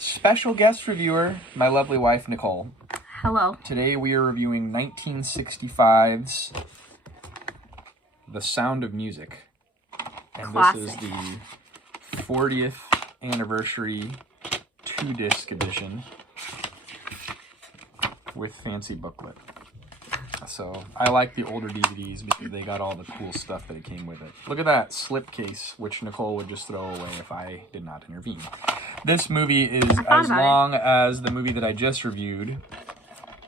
Special guest reviewer, my lovely wife, Nicole. Hello. Today we are reviewing 1965's The Sound of Music. And Classic. This is the 40th anniversary 2-disc edition with fancy booklet. So I like the older DVDs because they got all the cool stuff that it came with it. Look at that slipcase, which Nicole would just throw away if I did not intervene. This movie is as long as the movie that I just reviewed,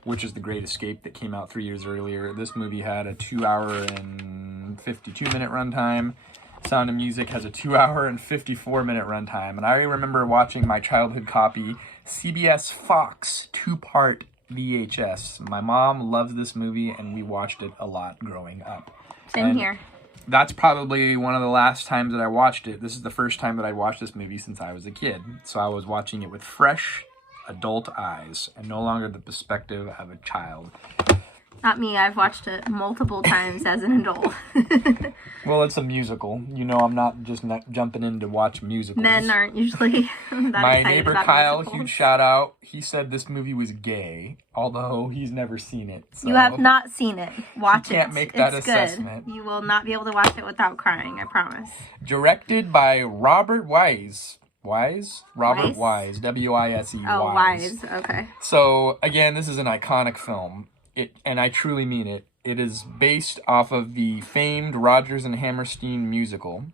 which is The Great Escape that came out 3 years earlier. This movie had a 2-hour and 52-minute runtime. Sound of Music has a 2-hour and 54-minute runtime. And I remember watching my childhood copy, CBS Fox 2-part VHS. My mom loves this movie, and we watched it a lot growing up. Same here. That's probably one of the last times that I watched it. This is the first time that I watched this movie since I was a kid. So I was watching it with fresh adult eyes and no longer the perspective of a child. Not me. I've watched it multiple times as an adult. Well, it's a musical. You know, I'm not just jumping in to watch musicals. Men aren't usually that My excited neighbor about Kyle, musicals. huge shout out. He said this movie was gay, although he's never seen it. So You have not seen it. Watch you it. can't make that it's assessment. Good. You will not be able to watch it without crying. I promise. Directed by Robert Wise. Robert Wise? Wise. W-I-S-E. Oh, Wise. Okay. So, again, this is an iconic film. And I truly mean it. It is based off of the famed Rodgers and Hammerstein musical.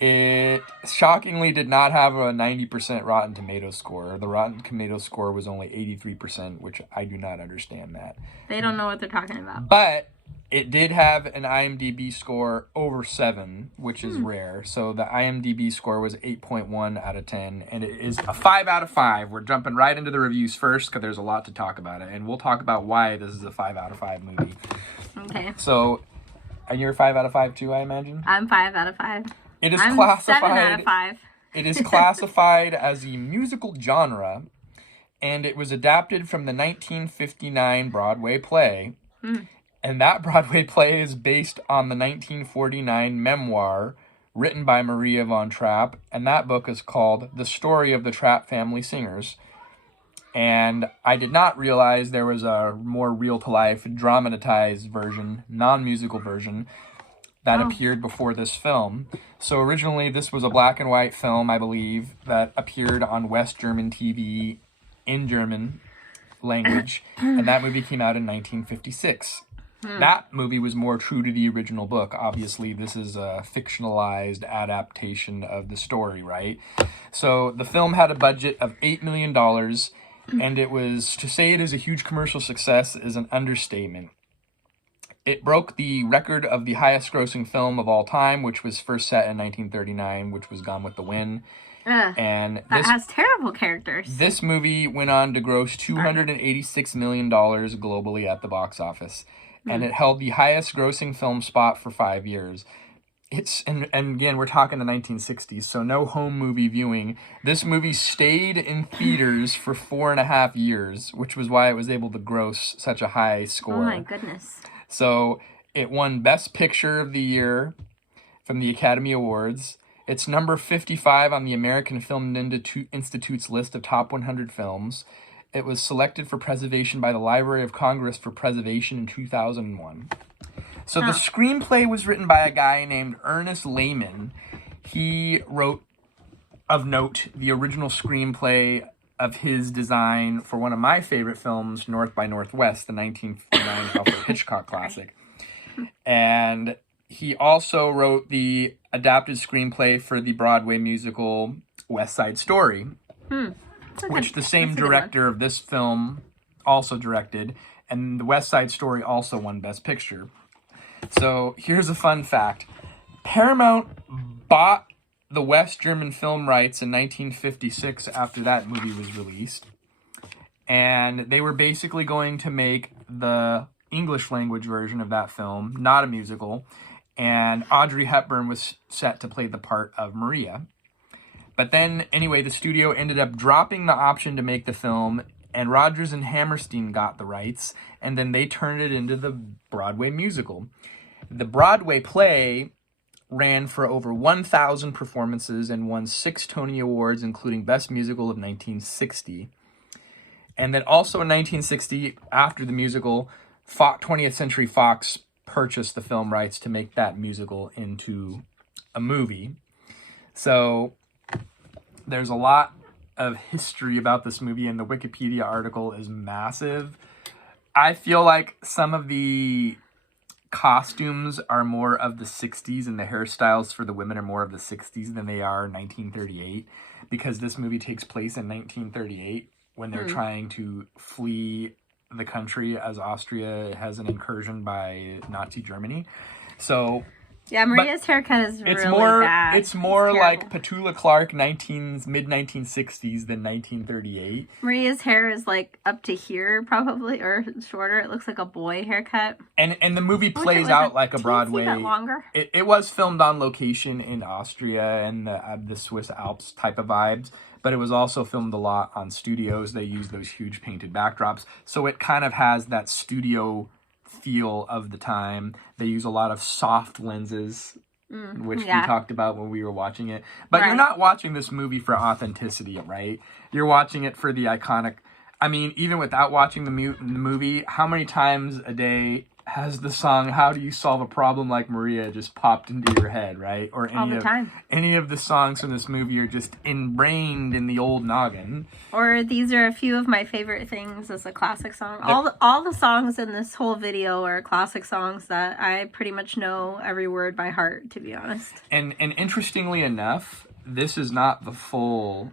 It shockingly did not have a 90% Rotten Tomatoes score. The Rotten Tomatoes score was only 83%, which I do not understand that. They don't know what they're talking about. But it did have an IMDb score over 7, which is rare. So the IMDb score was 8.1 out of 10, and it is a 5 out of 5. We're jumping right into the reviews first because there's a lot to talk about it, and we'll talk about why this is a 5 out of 5 movie. Okay. So, and you're a 5 out of 5 too, I imagine? I'm 5 out of 5. It is I'm classified 7 out of 5. It is classified as a musical genre, and it was adapted from the 1959 Broadway play. And that Broadway play is based on the 1949 memoir written by Maria von Trapp, and that book is called The Story of the Trapp Family Singers. And I did not realize there was a more real-to-life, dramatized version, non-musical version, that appeared before this film. So originally this was a black and white film, I believe, that appeared on West German TV in German language, and that movie came out in 1956. That movie was more true to the original book. Obviously, this is a fictionalized adaptation of the story, right? So the film had a budget of $8 million, and it was, to say it is a huge commercial success is an understatement. It broke the record of the highest grossing film of all time, which was first set in 1939, which was Gone with the Wind. And That has terrible characters. this movie went on to gross $286 million globally at the box office. And it held the highest grossing film spot for 5 years. And again, we're talking the 1960s, so no home movie viewing. This movie stayed in theaters for 4.5 years, which was why it was able to gross such a high score. Oh my goodness. So it won Best Picture of the Year from the Academy Awards. It's number 55 on the American Film Institute's list of top 100 films. It was selected for preservation by the Library of Congress for preservation in 2001. So the screenplay was written by a guy named Ernest Lehman. He wrote, of note, the original screenplay of his design for one of my favorite films, North by Northwest, the 1959 Alfred Hitchcock classic. And he also wrote the adapted screenplay for the Broadway musical West Side Story, which the same director of this film also directed, and the West Side Story also won Best Picture. So here's a fun fact. Paramount bought the West German film rights in 1956 after that movie was released, and they were basically going to make the English language version of that film, not a musical, and Audrey Hepburn was set to play the part of Maria. But then, anyway, the studio ended up dropping the option to make the film, and Rodgers and Hammerstein got the rights, and then they turned it into the Broadway musical. The Broadway play ran for over 1,000 performances and won 6 Tony Awards, including Best Musical of 1960. And then also in 1960, after the musical, 20th Century Fox purchased the film rights to make that musical into a movie. So there's a lot of history about this movie, and the Wikipedia article is massive. I feel like some of the costumes are more of the 60s, and the hairstyles for the women are more of the 60s than they are 1938, because this movie takes place in 1938 when they're trying to flee the country as Austria has an incursion by Nazi Germany. So yeah, Maria's haircut is really bad. It's more like Petula Clark mid-1960s than 1938. Maria's hair is like up to here probably, or shorter. It looks like a boy haircut. And the movie plays out like a Broadway. Longer. It was filmed on location in Austria and the Swiss Alps type of vibes, but it was also filmed a lot on studios. They used those huge painted backdrops, so it kind of has that studio feel of the time. They use a lot of soft lenses, which we talked about when we were watching it. But you're not watching this movie for authenticity, right? You're watching it for the iconic. I mean, even without watching the movie, how many times a day has the song "How Do You Solve a Problem Like Maria" just popped into your head, right? Or all the time. Any of the songs from this movie are just ingrained in the old noggin. Or these are a few of my favorite things as a classic song. All the songs in this whole video are classic songs that I pretty much know every word by heart, to be honest. And interestingly enough, this is not the full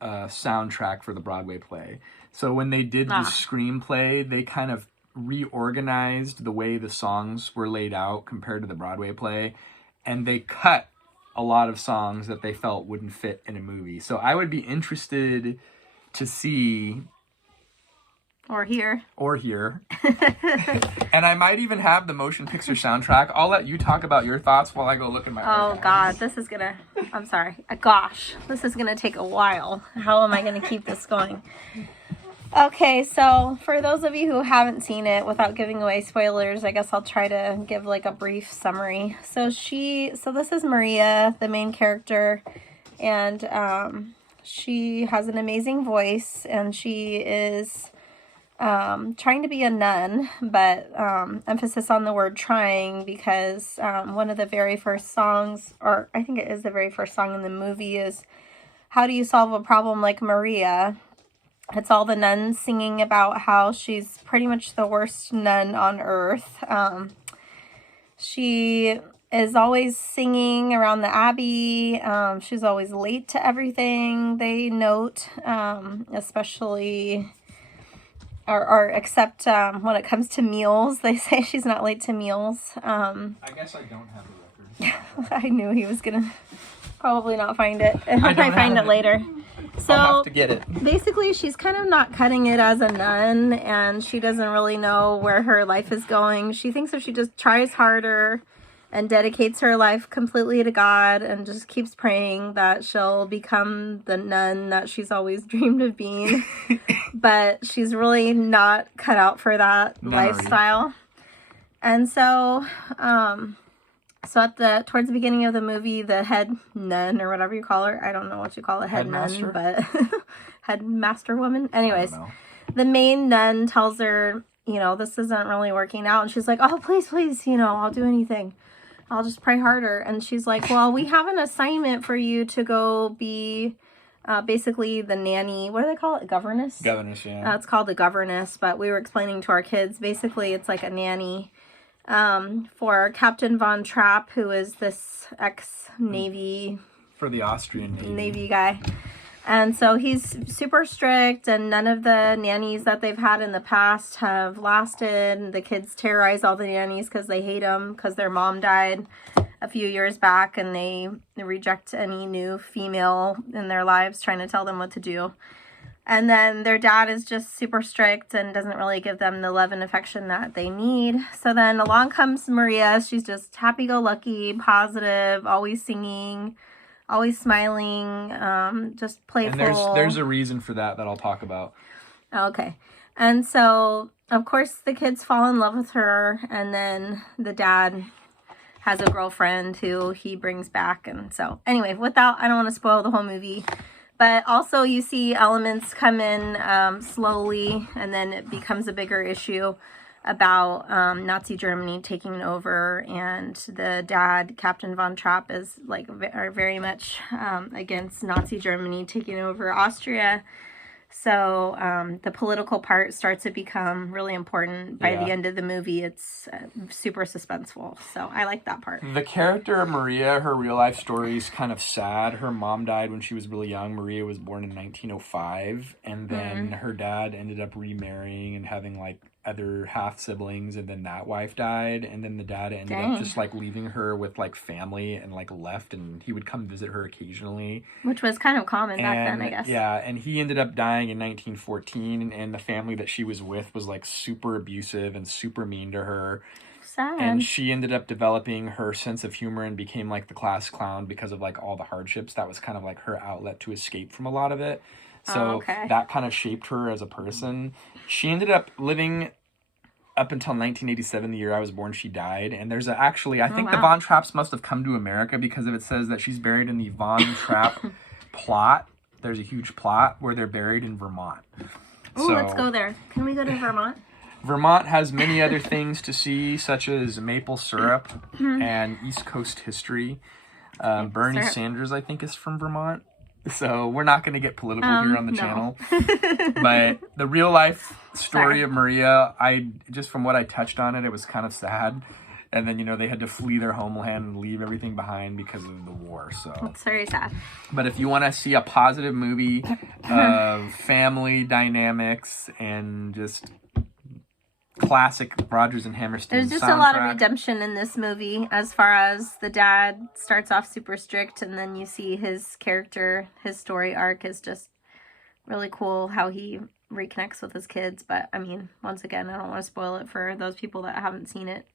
soundtrack for the Broadway play. So when they did the screenplay, they kind of reorganized the way the songs were laid out compared to the Broadway play, and they cut a lot of songs that they felt wouldn't fit in a movie. So I would be interested to see or hear and I might even have the motion picture soundtrack. I'll let you talk about your thoughts while I go look at my God, this is gonna this is gonna take a while. How am I gonna keep this going? Okay, so for those of you who haven't seen it, without giving away spoilers, I guess I'll try to give like a brief summary. So this is Maria, the main character, and she has an amazing voice, and she is trying to be a nun, but emphasis on the word trying, because one of the very first songs, or I think it is the very first song in the movie, is "How Do You Solve a Problem Like Maria?" It's all the nuns singing about how she's pretty much the worst nun on earth. She is always singing around the abbey. She's always late to everything, they note, especially, or except when it comes to meals. They say she's not late to meals. I guess I don't have a record. I knew he was going to probably not find it. He'll probably find it later. So I'll have to get it. Basically, she's kind of not cutting it as a nun, and she doesn't really know where her life is going. She thinks if she just tries harder and dedicates her life completely to God and just keeps praying, that she'll become the nun that she's always dreamed of being. But she's really not cut out for that lifestyle. And so, towards the beginning of the movie, the head nun, or whatever you call her, I don't know what you call a headmaster, but headmaster woman. Anyways, the main nun tells her, this isn't really working out. And she's like, oh, please, I'll do anything. I'll just pray harder. And she's like, well, we have an assignment for you to go be basically the nanny. What do they call it? Governess? Governess, yeah. It's called a governess, but we were explaining to our kids, basically it's like a nanny for Captain Von Trapp, who is this ex-Navy... For the Austrian Navy guy. And so he's super strict, and none of the nannies that they've had in the past have lasted. The kids terrorize all the nannies because they hate them, because their mom died a few years back, and they reject any new female in their lives trying to tell them what to do. And then their dad is just super strict and doesn't really give them the love and affection that they need. So then along comes Maria. She's just happy-go-lucky, positive, always singing, always smiling, just playful. And there's a reason for that I'll talk about. Okay. And so, of course, the kids fall in love with her, and then the dad has a girlfriend who he brings back. And so anyway, without, I don't want to spoil the whole movie. But also you see elements come in slowly, and then it becomes a bigger issue about Nazi Germany taking over, and the dad, Captain von Trapp, is like very much against Nazi Germany taking over Austria. So the political part starts to become really important. By the end of the movie, it's super suspenseful. So I like that part. The character of Maria, her real life story is kind of sad. Her mom died when she was really young. Maria was born in 1905, and then her dad ended up remarrying and having like other half siblings, and then that wife died, and then the dad ended up just like leaving her with like family and like left, and he would come visit her occasionally, which was kind of common back then, I guess. Yeah, and he ended up dying in 1914, and the family that she was with was like super abusive and super mean to her. Sad. And she ended up developing her sense of humor and became like the class clown because of like all the hardships. That was kind of like her outlet to escape from a lot of it. So that kind of shaped her as a person. She ended up living up until 1987, the year I was born. She died. And there's actually, I think the Von Trapps must have come to America because of it says that she's buried in the Von Trapp plot. There's a huge plot where they're buried in Vermont. Oh, let's go there. Can we go to Vermont? Vermont has many other things to see, such as maple syrup and East Coast history. Bernie Sanders, I think, is from Vermont. So we're not going to get political here on the channel. But the real life story of Maria, just from what I touched on it, it was kind of sad. And then, you know, they had to flee their homeland and leave everything behind because of the war. So it's very sad. But if you want to see a positive movie of family dynamics and just classic Rodgers and Hammerstein There's just soundtrack. A lot of redemption in this movie, as far as the dad starts off super strict, and then you see his character, his story arc is just really cool, how he reconnects with his kids. But I mean, once again, I don't want to spoil it for those people that haven't seen it.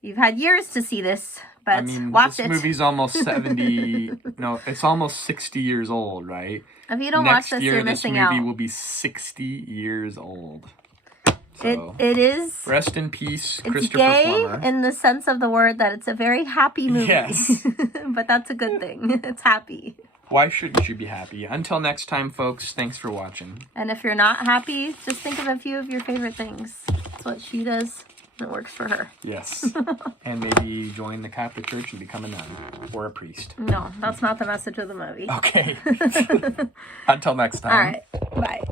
You've had years to see this, but I mean, watch this it. movie's almost 70, no, it's almost 60 years old, right? If you don't Next watch this, year, you're missing out. This movie will be 60 years old. So, it is. Rest in peace, Christopher It's gay Plummer. in the sense of the word that it's a very happy movie. Yes. But that's a good thing. It's happy. Why shouldn't you be happy? Until next time, folks, thanks for watching. And if you're not happy, just think of a few of your favorite things. That's what she does. It works for her. Yes. And maybe join the Catholic Church and become a nun or a priest. No, that's not the message of the movie. Okay. Until next time. All right. Bye.